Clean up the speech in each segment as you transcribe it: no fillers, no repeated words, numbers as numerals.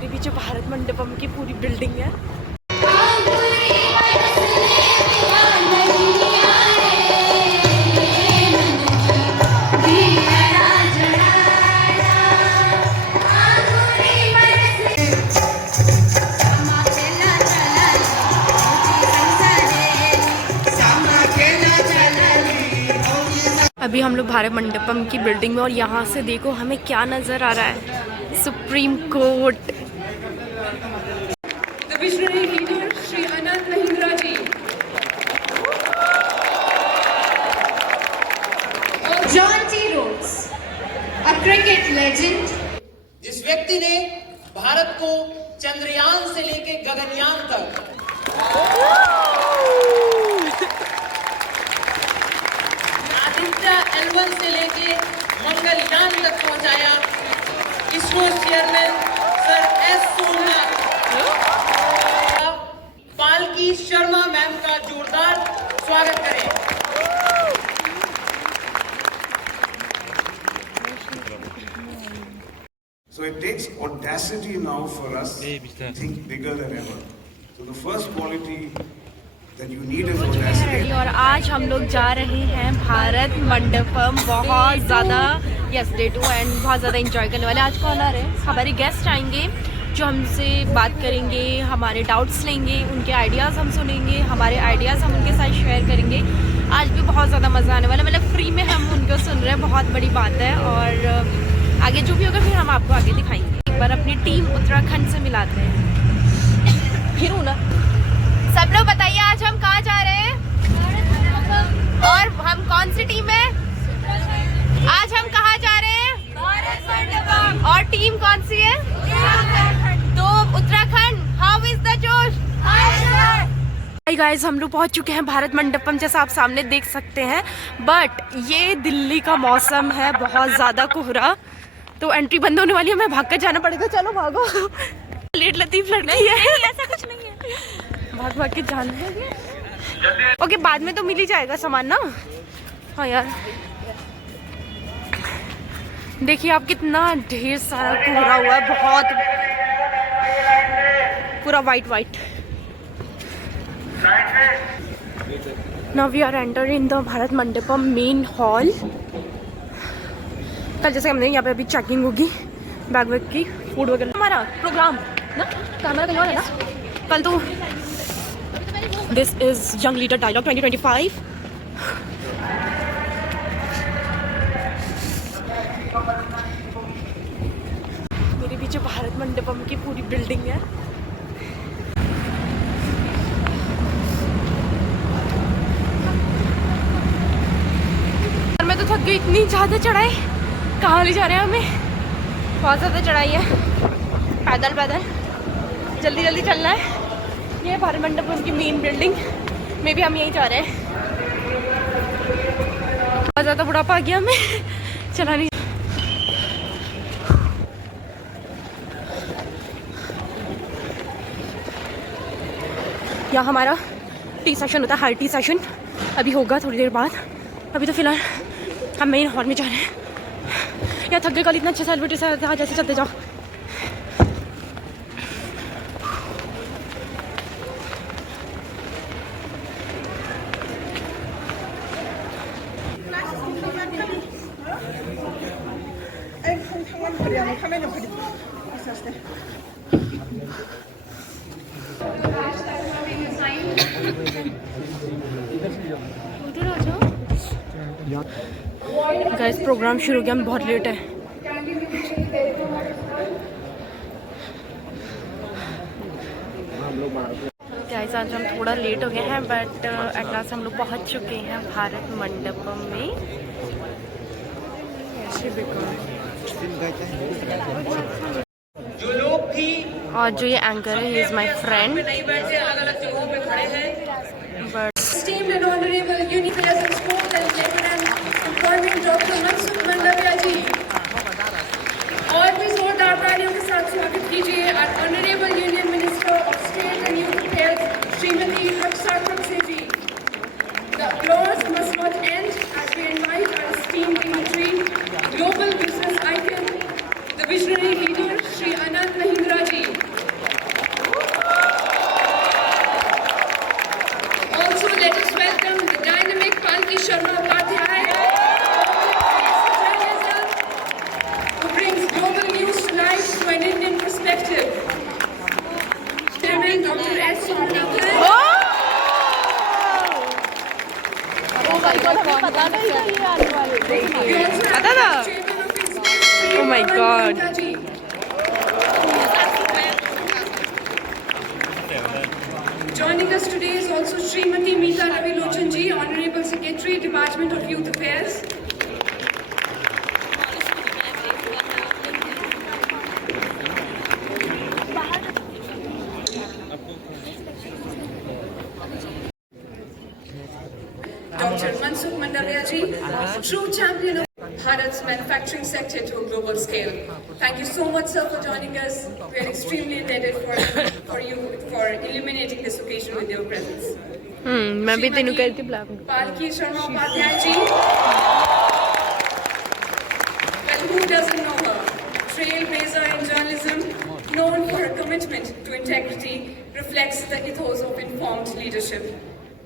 मेरे पीछे भारत मंडपम की पूरी बिल्डिंग है। अभी हम लोग भारत मंडपम की बिल्डिंग में और यहाँ से देखो हमें क्या नज़र आ रहा है, supreme court. The visionary leader Shri Anand Mahindra ji, John T. Rhodes, a cricket legend, जिस व्यक्ति ने भारत को चंद्रयान से लेके गगनयान तक, आदित्य L1 से लेके मंगलयान तक पहुंचाया, ISRO chairman sir S Somnath, पालकी शर्मा मैम का जोरदार स्वागत करें। So it takes audacity now for us to think bigger than ever. So the first quality that you need is audacity. और आज हम लोग जा रहे हैं भारत मंडपम, बहुत ज़्यादा डे 2 एंड बहुत ज़्यादा एंजॉय करने वाले। आज कौन आ रहे हैं? हमारे गेस्ट आएंगे जो हमसे बात करेंगे, हमारे डाउट्स लेंगे, उनके आइडियाज़ हम सुनेंगे, हमारे आइडियाज़ हम उनके साथ शेयर करेंगे। आज भी बहुत ज़्यादा मज़ा आने वाला है, मतलब फ्री में हम उनको सुन रहे हैं, बहुत बड़ी बात है। और आगे जो भी होगा फिर हम आपको आगे दिखाएंगे। एक बार अपनी टीम उत्तराखंड से मिलाते हैं। फिर हूँ ना, सब लोग बताइए आज हम कहाँ जा रहे हैं और हम कौन सी टीम है? आज हम कहाँ जा रहे हैं? भारत मंडपम। और टीम कौन सी है? तो उत्तराखंड। हाउ इज द जोश? हाय गाइस, हम लोग पहुंच चुके हैं भारत मंडपम, जैसा आप सामने देख सकते हैं। बट ये दिल्ली का मौसम है, बहुत ज़्यादा कोहरा, तो एंट्री बंद होने वाली है, हमें भाग कर जाना पड़ेगा। चलो भागो। लेट लतीफ लड़की है। ऐसा कुछ नहीं है, भाग भाग के जाना है। ओके, बाद में तो मिल ही जाएगा सामान ना। हाँ यार, देखिए आप, कितना ढेर सारा कोहरा हुआ है, बहुत पूरा white. Now we are entering the Bharat Mandapam main hall. कल जैसे हमने यहाँ पे अभी चेकिंग होगी बैग वैग की, फूड वगैरह। हमारा प्रोग्राम ना कैमरा कहीं और है ना कल तो। This is young leader dialogue 2025। मेरे पीछे भारत मंडपम की पूरी बिल्डिंग है। मैं तो थक गई, इतनी ज़्यादा चढ़ाई। कहाँ ले जा रहे हैं हमें? बहुत ज़्यादा चढ़ाई है, पैदल जल्दी चलना है। ये भारत मंडपम की मेन बिल्डिंग में भी हम यहीं जा रहे हैं। बहुत ज़्यादा बुढ़ापा आ गया हमें, चला नहीं। यहाँ हमारा टी सेशन होता है, हाई टी सेशन अभी होगा थोड़ी देर बाद। अभी तो फिलहाल हम मेन हॉल में जा रहे हैं। यहाँ थक गए, कल इतना अच्छा सेलिब्रिटी से था, जैसे चलते जाओ। गाइस, प्रोग्राम शुरू हो गया, हम बहुत लेट है। गाइस, आज हम थोड़ा लेट हो गए हैं, बट एट लास्ट हम लोग पहुंच चुके हैं भारत मंडपम में। जो लोग भी और जो ये एंकर है, ही इज माय फ्रेंड। नहीं बैठे, अलग-अलग जगहों पे खड़े हैं। esteemed and honorable Union President Sport and Lieutenant Colonel Dr. Mansukh Mandaviya ji, और भी जोरदार तालियों के साथ स्वागत कीजिए our Honorable Union Minister of State and Youth Affairs Shrimati Raksha खड़से ji. The applause must not end as we invite our esteemed dignitary, global business icon, the visionary leader Shri Anand Mahindra ji. my God. Meeta ji. Joining us today is also Srimati Meeta Ravilochan ji, Honorable Secretary, Department of Youth Affairs. Dr. Mansukh Mandaviya ji, true champion of Bharat's manufacturing sector to a global scale. Thank you so much, sir, for joining us. We are extremely indebted for illuminating this occasion with your presence. मैं भी तेनू करके बुला Palki Sharma Upadhyay ji. Well, who doesn't know her? Trailblazer in journalism, known for her commitment to integrity, reflects the ethos of informed leadership.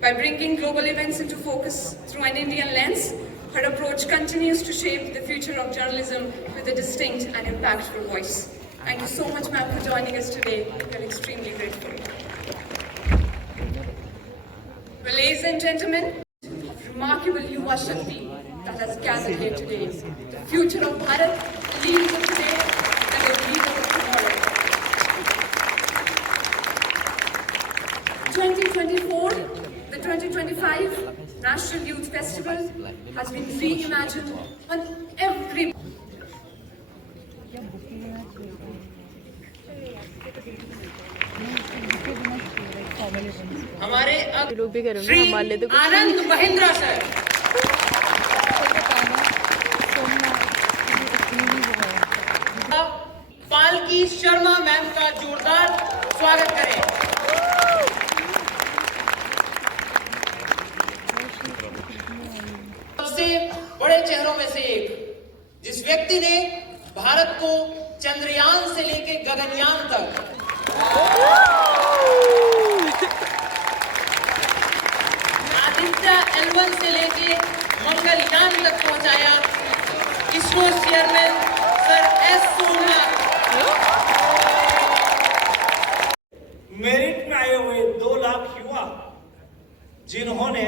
By bringing global events into focus through an Indian lens, her approach continues to shape the future of journalism with a distinct and impactful voice. Thank you so much, ma'am, for joining us today. We are extremely grateful. Well, ladies and gentlemen, remarkable Yuva Shakti that has gathered here today. The future of Bharat, the leaders of today, and the leaders of tomorrow. 2024, the 2025 National Youth Festival has been reimagined on every हमारे लोग भी करेंगे श्री हमारे तो आनंद महिंद्रा सर पालकी शर्मा मैम का जोरदार स्वागत करें। सबसे बड़े चेहरों में से एक, जिस व्यक्ति ने भारत को चंद्रयान से लेकर गगनयान तक आदित्य L1 से लेके मंगलयान तक पहुंचाया, ISRO chairman sir S Somnath. मेरिट में आए हुए 2 लाख युवा जिन्होंने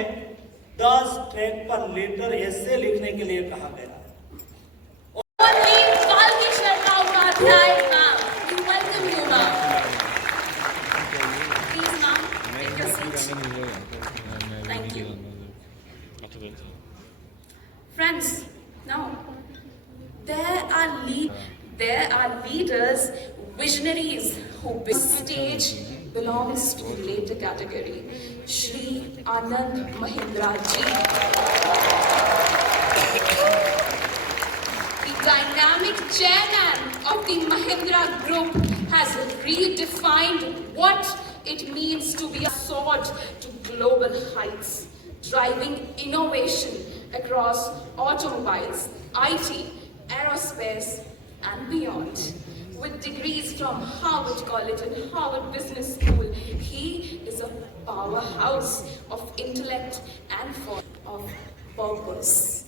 10 ट्रैक पर लेटर ऐसे लिखने के लिए कहा गया। Palki Sharma Upadhyay, ma'am. We welcome you, ma'am. Please, ma'am, take your seat. Thank you. Friends, now there are leaders, visionaries who this stage belongs to the later category. Shri Anand Mahindra ji. The dynamic chairman of the Mahindra Group has redefined what it means to be a sword to global heights, driving innovation across automobiles, IT, aerospace, and beyond. With degrees from Harvard College and Harvard Business School, he is a powerhouse of intellect and of purpose.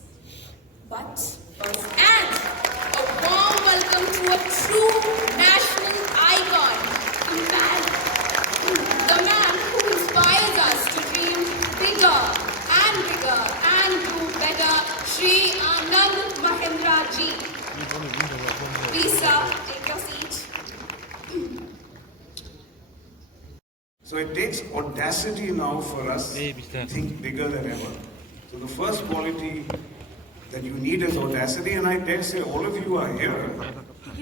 And a warm welcome to a true national icon, the man who inspires us to dream bigger and do better, Shri Anand Mahindra ji. Please, sir, take your seat. So it takes audacity now for us to think bigger than ever. So the first quality that you need is audacity, and I dare say all of you are here,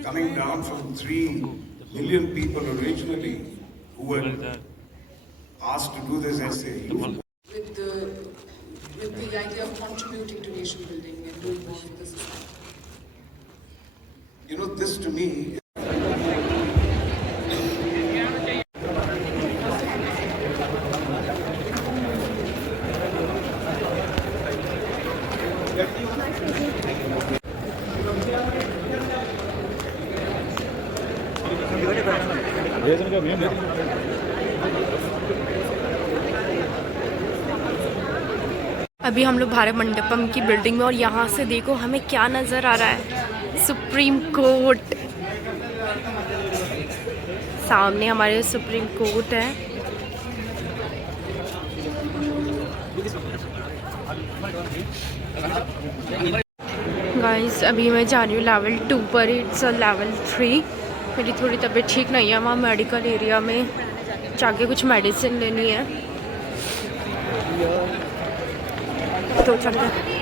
coming down from 3 million people originally who were asked to do this essay. With the idea of contributing to nation building and doing more for the society. You know, this to me अभी हम लोग भारत मंडपम की बिल्डिंग में, और यहाँ से देखो हमें क्या नज़र आ रहा है, सुप्रीम कोर्ट। सामने हमारे सुप्रीम कोर्ट है। गाइस अभी मैं जा रही हूँ लेवल 2 पर, इट्स लेवल 3। मेरी थोड़ी तबीयत ठीक नहीं है, वहाँ मेडिकल एरिया में जाके कुछ मेडिसिन लेनी है, तो चल गए।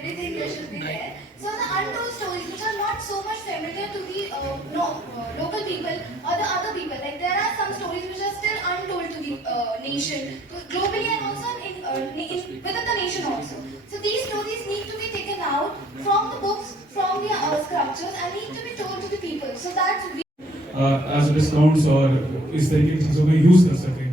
Everything there should be there. So the untold stories which are not so much familiar to the local people or the other people. Like there are some stories which are still untold to the nation, globally and also within the nation also. So these stories need to be taken out from the books, from the sculptures, and need to be told to the people. So that we edge discounts और इस तरीके की चीज़ों को यूज़ कर सकें।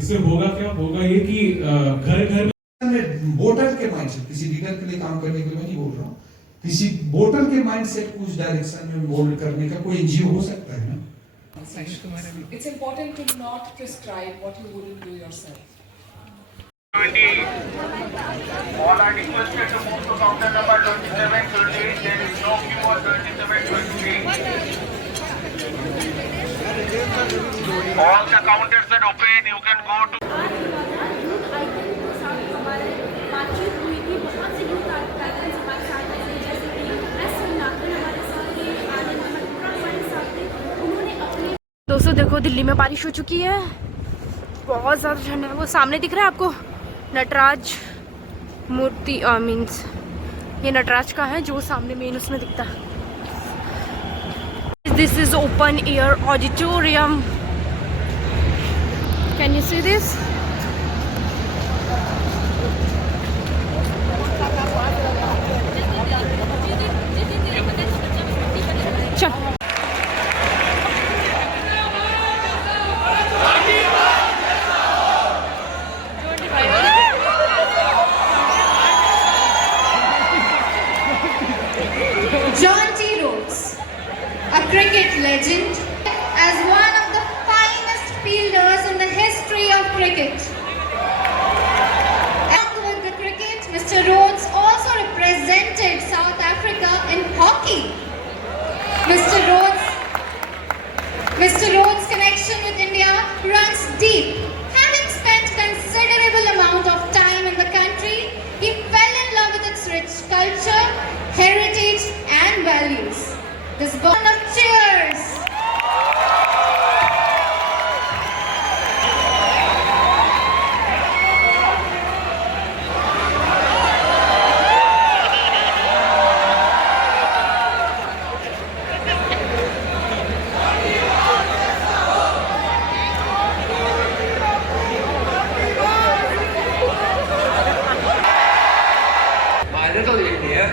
इससे होगा क्या, होगा ये कि घर घर में वोटर के माइंडसेट, किसी लीडर के लिए काम करने के लिए मैं नहीं बोल रहा हूँ, किसी वोटर के माइंडसेट को उस डायरेक्शन में मोल्ड करने का कोई एनजीओ हो सकता है ना। It's important to not prescribe what you wouldn't do yourself. All are requested to move to counter number 2728. There is no queue on 2728. All the counters are open. You can go to. बातचीत हुई थी, बहुत से youth articles हमारे साथ ऐसे जैसे कि एस नागन हमारे साथ थे, आनंद मटरा हमारे साथ थे। उन्होंने अपने दोस्तों देखो दिल्ली में बारिश हो चुकी है, बहुत ज़्यादा ठंड है। वो सामने दिख रहा है आपको नटराज मूर्ति, मीन्स ये नटराज का है जो सामने मेन उसमें दिखता है। This is open air auditorium, can you see this? John T. Rhodes, a cricket legend, as one of the finest fielders in the history of cricket. Along with the cricket, Mr. Rhodes also represented South Africa in hockey. Mr. Rhodes' connection with India runs deep. Having spent considerable amount of time in the country, he fell in love with its rich culture, heritage and values. This bond of cheers. My little India,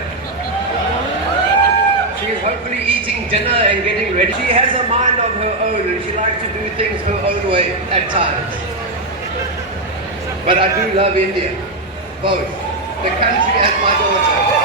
she is hopefully eating dinner and getting ready. She has a mind of her own and she likes to do things her own way at times. But I do love India, both the country and my daughter.